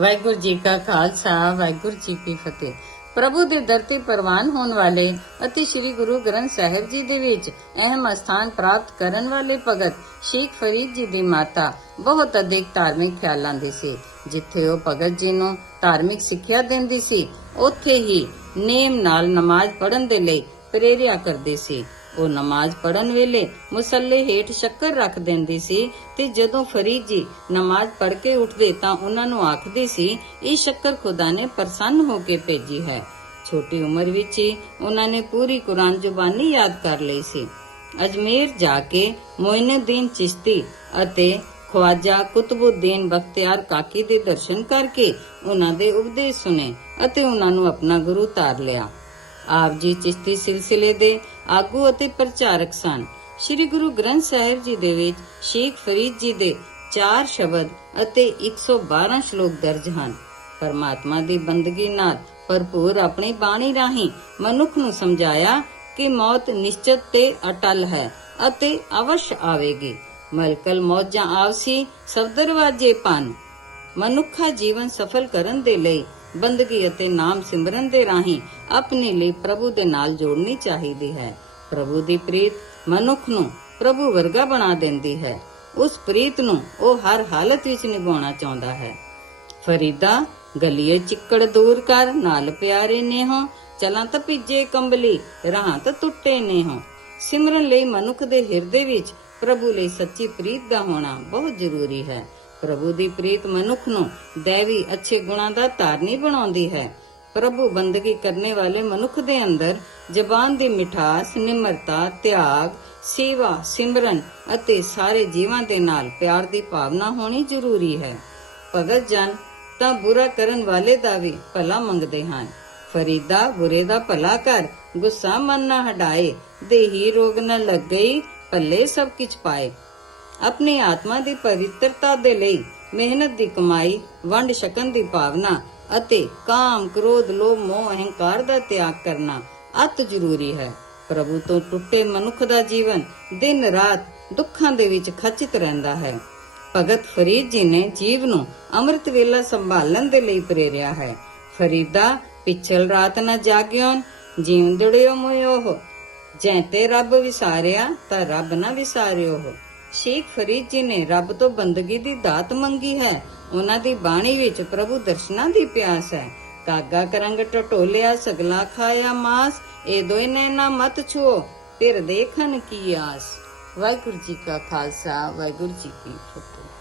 ਵਾਹਿਗੁਰੂ ਜੀ ਕਾ ਖਾਲਸਾ, ਵਾਹਿਗੁਰੂ ਜੀ ਕੀ ਫਤਿਹ। ਪ੍ਰਭੂ ਦੇ ਦਰ ਤੇ ਪ੍ਰਵਾਨ ਹੋਣ ਵਾਲੇ ਅਤੇ ਸ੍ਰੀ ਗੁਰੂ ਗ੍ਰੰਥ ਸਾਹਿਬ ਜੀ ਦੇ ਵਿੱਚ ਅਹਿਮ ਸਥਾਨ ਪ੍ਰਾਪਤ ਕਰਨ ਵਾਲੇ ਭਗਤ ਸ਼ੇਖ ਫਰੀਦ ਜੀ ਦੀ ਮਾਤਾ ਬਹੁਤ ਅਧਿਕ ਧਾਰਮਿਕ ਖਿਆਲਾਂ ਦੀ ਸੀ। ਜਿੱਥੇ ਉਹ ਭਗਤ ਜੀ ਨੂੰ ਧਾਰਮਿਕ ਸਿੱਖਿਆ ਦਿੰਦੀ ਸੀ, ਉੱਥੇ ਹੀ ਨੇਮ ਨਾਲ ਨਮਾਜ਼ ਪੜ੍ਹਨ ਦੇ ਲਈ ਪ੍ਰੇਰਿਆ ਕਰਦੀ ਸੀ। ਉਹ ਨਮਾਜ਼ ਪੜਨ ਵੇਲੇ ਮੁਸੱਲੇ ਹੇਠ ਸ਼ੱਕਰ ਰੱਖ ਦਿੰਦੀ ਸੀ ਤੇ ਜਦੋਂ ਫਰੀਦ ਜੀ ਨਮਾਜ਼ ਪੜ੍ਹ ਕੇ ਉੱਠਦੇ ਤਾਂ ਉਹਨਾਂ ਨੂੰ ਆਖਦੀ ਸੀ, ਇਹ ਸ਼ੱਕਰ ਖੁਦਾ ਨੇ ਪ੍ਰਸੰਨ ਹੋ ਕੇ ਭੇਜੀ ਹੈ। ਛੋਟੀ ਉਮਰ ਵਿੱਚ ਹੀ ਉਹਨਾਂ ਨੇ ਪੂਰੀ ਕੁਰਾਨ ਜ਼ੁਬਾਨੀ ਯਾਦ ਕਰ ਲਈ ਸੀ। ਅਜਮੇਰ ਜਾ ਕੇ ਮੋਇਨੁੱਦੀਨ ਚਿਸ਼ਤੀ ਅਤੇ ਖਵਾਜਾ ਕੁਤਬੁਦੀਨ ਬਖਤਿਆਰ ਕਾਕੀ ਦੇ ਦਰਸ਼ਨ ਕਰਕੇ ਉਹਨਾਂ ਦੇ ਉਪਦੇਸ਼ ਸੁਨੇ ਅਤੇ ਉਹਨਾਂ ਨੂੰ ਆਪਣਾ ਗੁਰੂ ਤਾਰ ਲਿਆ। ਆਪ ਜੀ ਚਿਸ਼ਤੀ ਸਿਲਸਿਲੇ ਦੇ ਆਗੂ ਅਤੇ ਪ੍ਰਚਾਰਕ ਸਨ। ਸ੍ਰੀ ਗੁਰੂ ਗ੍ਰੰਥ ਸਾਹਿਬ ਜੀ ਦੇ ਵਿੱਚ ਸ਼ੇਖ ਫਰੀਦ ਜੀ ਦੇ 4 ਸ਼ਬਦ ਅਤੇ 112 ਸ਼ਲੋਕ ਦਰਜ ਹਨ। ਪਰਮਾਤਮਾ ਦੀ ਬੰਦਗੀ ਨਾਲ ਭਰਪੂਰ ਆਪਣੀ ਬਾਣੀ ਰਾਹੀਂ ਮਨੁੱਖ ਨੂੰ ਸਮਝਾਇਆ ਕਿ ਮੌਤ ਨਿਸ਼ਚਿਤ ਤੇ ਅਟਲ ਹੈ ਅਤੇ ਅਵਸ਼ ਆਵੇਗੀ। ਮਲਕਲ ਮੌਜਾਂ ਆਵਸੀ ਸਭ ਦਰਵਾਜੇ ਪਨ ਮਨੁੱਖਾ ਜੀਵਨ ਸਫਲ ਕਰਨ ਦੇ ਲਈ ਬੰਦਗੀ ਅਤੇ ਨਾਮ ਸਿਮਰਨ ਦੇ ਰਾਹੀਂ ਆਪਣੇ ਲਈ ਪ੍ਰਭੂ ਦੇ ਨਾਲ ਜੋੜਨੀ ਚਾਹੀਦੀ ਹੈ। ਪ੍ਰਭੂ ਦੀ ਪ੍ਰੀਤ ਮਨੁੱਖ ਨੂੰ ਪ੍ਰਭੂ ਵਰਗਾ ਬਣਾ ਦਿੰਦੀ ਹੈ। ਉਸ ਪ੍ਰੀਤ ਨੂੰ ਉਹ ਹਰ ਹਾਲਤ ਵਿੱਚ ਨਿਭਾਉਣਾ ਚਾਹੁੰਦਾ ਹੈ। ਫਰੀਦਾ, ਗਲੀਏ ਚਿੱਕੜ ਦੂਰ ਕਰ, ਨਾਲ ਪਿਆਰੇ ਨੇਹੋ, ਚਲਾਂ ਤਾਂ ਭਿੱਜੇ ਕੰਬਲੀ, ਰਾਹਾਂ ਤਾਂ ਟੁੱਟੇ ਨੇ ਹੋ ਸਿਮਰਨ ਲਈ ਮਨੁੱਖ ਦੇ ਹਿਰਦੇ ਵਿੱਚ ਪ੍ਰਭੂ ਲਈ ਸੱਚੀ ਪ੍ਰੀਤ ਦਾ ਹੋਣਾ ਬਹੁਤ ਜ਼ਰੂਰੀ ਹੈ। ਪ੍ਰਭੂ ਦੀ ਪ੍ਰੀਤ ਮਨੁੱਖ ਨੂੰ ਦੇਵੀ ਅੱਛੇ ਗੁਣਾਂ ਦਾ ਧਾਰਨੀ ਬਣਾਉਂਦੀ ਹੈ। ਪ੍ਰਭੂ ਬੰਦਗੀ ਕਰਨੇ ਵਾਲੇ ਮਨੁੱਖ ਦੇ ਅੰਦਰ ਜ਼ਬਾਨ ਦੀ ਮਿਠਾਸ, ਨਿਮਰਤਾ, ਤਿਆਗ, ਸੇਵਾ, ਸਿਮਰਨ ਅਤੇ ਸਾਰੇ ਜੀਵਾਂ ਦੇ ਨਾਲ ਪਿਆਰ ਦੀ ਭਾਵਨਾ ਹੋਣੀ ਜ਼ਰੂਰੀ ਹੈ। ਭਗਤ ਜਨ ਤਾਂ ਬੁਰਾ ਕਰਨ ਵਾਲੇ ਦਾ ਵੀ ਭਲਾ ਮੰਗਦੇ ਹਨ। ਫਰੀਦਾ ਬੁਰੇ ਦਾ ਭਲਾ ਕਰ, ਗੁੱਸਾ ਮਨ ਨਾ ਹਟਾਏ, ਦੇਹੀ ਰੋਗ ਨਾ ਲੱਗ ਗਈ ਭੱਲੇ ਸਭ ਕਿਛ ਪਾਏ। ਆਪਣੀ ਆਤਮਾ ਦੀ ਪਵਿੱਤਰਤਾ ਦੇ ਲਈ ਮਿਹਨਤ ਦੀ ਕਮਾਈ, ਵੰਡ ਛਕਣ ਦੀ ਭਾਵਨਾ ਅਤੇ ਕਾਮ, ਕ੍ਰੋਧ, ਲੋਭ, ਮੋਹ, ਅਹੰਕਾਰ ਦਾ ਤਿਆਗ ਕਰਨਾ ਅਤ ਜ਼ਰੂਰੀ ਹੈ। ਪ੍ਰਭੂ ਤੋਂ ਟੁੱਟੇ ਮਨੁੱਖ ਦਾ ਜੀਵਨ ਦਿਨ ਰਾਤ ਦੁੱਖਾਂ ਦੇ ਵਿੱਚ ਖਚਿਤ ਰਹਿੰਦਾ ਹੈ। ਭਗਤ ਫਰੀਦ ਜੀ ਨੇ ਜੀਵ ਨੂੰ ਅੰਮ੍ਰਿਤ ਵੇਲਾ ਸੰਭਾਲਣ ਦੇ ਲਈ ਪ੍ਰੇਰਿਆ ਹੈ। ਫਰੀਦਾ, ਪਿਛਲ ਰਾਤ ਨਾ ਜਾਗਿਓ ਜੀਵਦੜਿਓ ਮੋਇਓ ਜੈ ਤੇ ਰੱਬ ਵਿਸਾਰਿਆ, ਤਾਂ ਰੱਬ ਨਾ ਵਿਸਾਰਿਓ ਸ਼ੇਖ ਫਰੀਦ ਜੀ ਨੇ ਰੱਬ ਤੋਂ ਬੰਦਗੀ ਦੀ ਦਾਤ ਮੰਗੀ ਹੈ। ਉਹਨਾਂ ਦੀ ਬਾਣੀ ਵਿੱਚ ਪ੍ਰਭੂ ਦਰਸ਼ਨਾਂ ਦੀ ਪਿਆਸ ਹੈ। ਕਾਗਾ ਕਰੰਗ ਟਟੋਲਿਆ, ਸਗਲਾ ਖਾਇਆ ਮਾਸ, ਇਹ ਦੋਇ ਨੈਣਾ ਮਤ ਛੋ ਫਿਰ ਦੇਖਣ ਕੀ ਆਸ। ਵਾਹਿਗੁਰੂ ਜੀ ਕਾ ਖਾਲਸਾ, ਵਾਹਿਗੁਰੂ ਜੀ ਕੀ ਫਤਿਹ।